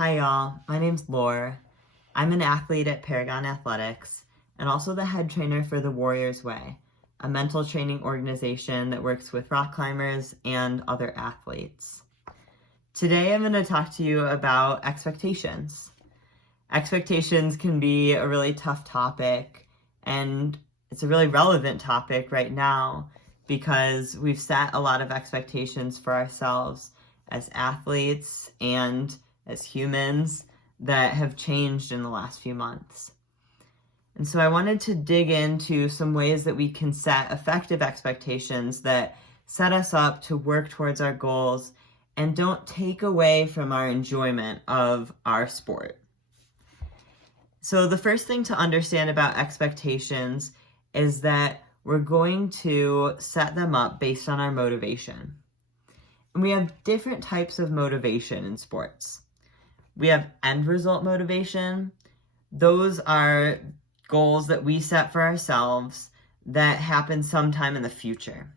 Hi y'all, my name's Laur. I'm an athlete at Paragon Athletics and also the head trainer for the Warriors Way, a mental training organization that works with rock climbers and other athletes. Today I'm going to talk to you about expectations. Expectations can be a really tough topic, and it's a really relevant topic right now because we've set a lot of expectations for ourselves as athletes and as humans that have changed in the last few months. And so I wanted to dig into some ways that we can set effective expectations that set us up to work towards our goals and don't take away from our enjoyment of our sport. So the first thing to understand about expectations is that we're going to set them up based on our motivation. And we have different types of motivation in sports. We have end result motivation. Those are goals that we set for ourselves that happen sometime in the future.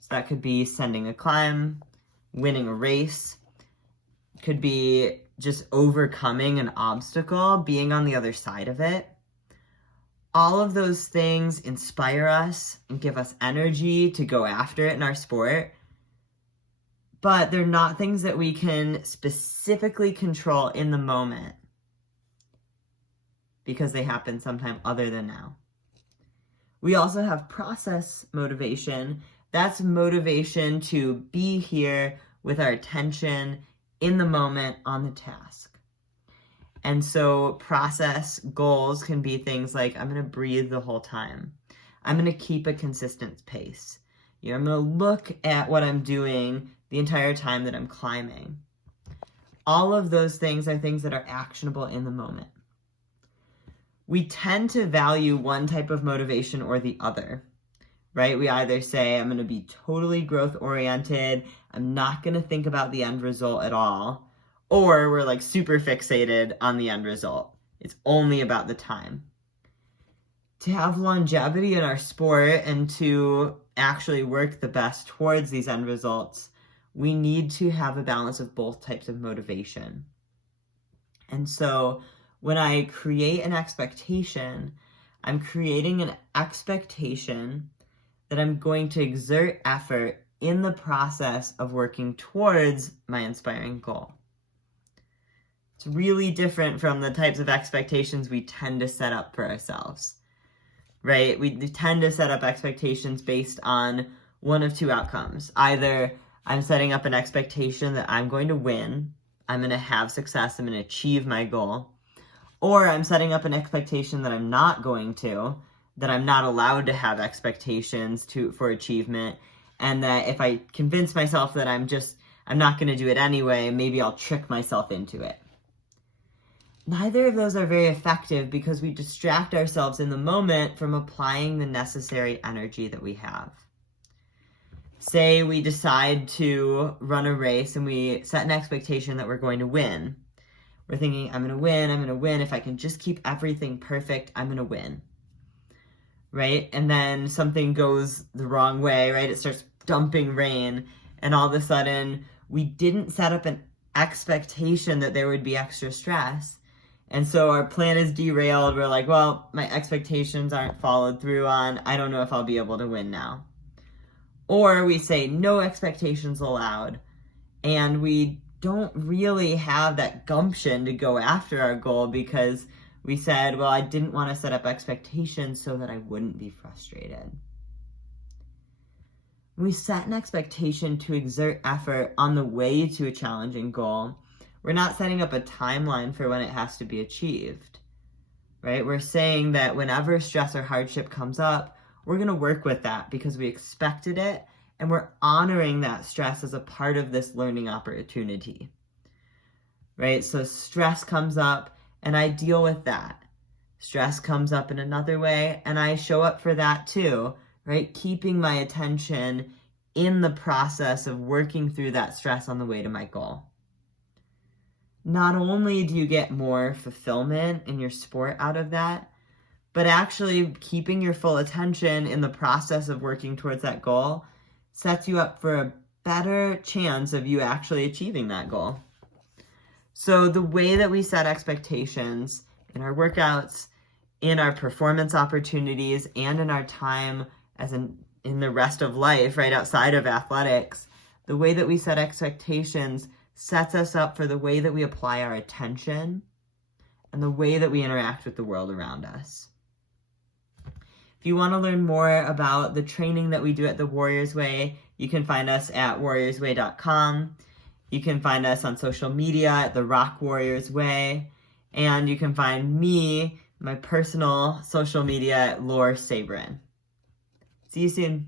So that could be sending a climb, winning a race, could be just overcoming an obstacle, being on the other side of it. All of those things inspire us and give us energy to go after it in our sport. But they're not things that we can specifically control in the moment because they happen sometime other than now. We also have process motivation. That's motivation to be here with our attention in the moment on the task. And so process goals can be things like, I'm going to breathe the whole time. I'm going to keep a consistent pace. I'm going to look at what I'm doing the entire time that I'm climbing. All of those things are things that are actionable in the moment. We tend to value one type of motivation or the other, right? We either say, I'm going to be totally growth-oriented, I'm not going to think about the end result at all, or we're like super fixated on the end result. It's only about the time. To have longevity in our sport and to actually work the best towards these end results, we need to have a balance of both types of motivation. And so when I create an expectation, I'm creating an expectation that I'm going to exert effort in the process of working towards my inspiring goal. It's really different from the types of expectations we tend to set up for ourselves, right? We tend to set up expectations based on one of two outcomes. Either I'm setting up an expectation that I'm going to win, I'm going to have success, I'm going to achieve my goal, or I'm setting up an expectation that I'm not going to, that I'm not allowed to have expectations for achievement, and that if I convince myself that I'm not going to do it anyway, maybe I'll trick myself into it. Neither of those are very effective because we distract ourselves in the moment from applying the necessary energy that we have. Say we decide to run a race and we set an expectation that we're going to win. We're thinking, I'm going to win. If I can just keep everything perfect, I'm going to win. Right? And then something goes the wrong way, right? It starts dumping rain, and all of a sudden we didn't set up an expectation that there would be extra stress. And so our plan is derailed. We're like, well, my expectations aren't followed through on. I don't know if I'll be able to win now. Or we say no expectations allowed, and we don't really have that gumption to go after our goal because we said, well, I didn't want to set up expectations so that I wouldn't be frustrated. We set an expectation to exert effort on the way to a challenging goal. We're not setting up a timeline for when it has to be achieved, right? We're saying that whenever stress or hardship comes up, we're going to work with that because we expected it, and we're honoring that stress as a part of this learning opportunity, right? So stress comes up, and I deal with that. Stress comes up in another way, and I show up for that too, right? Keeping my attention in the process of working through that stress on the way to my goal. Not only do you get more fulfillment in your sport out of that, but actually keeping your full attention in the process of working towards that goal sets you up for a better chance of you actually achieving that goal. So the way that we set expectations in our workouts, in our performance opportunities, and in our time in the rest of life, right outside of athletics, the way that we set expectations sets us up for the way that we apply our attention and the way that we interact with the world around us. If you want to learn more about the training that we do at the Warriors Way, you can find us at warriorsway.com. You can find us on social media at The Rock Warriors Way. And you can find me, my personal social media, at Laur Sabourin. See you soon.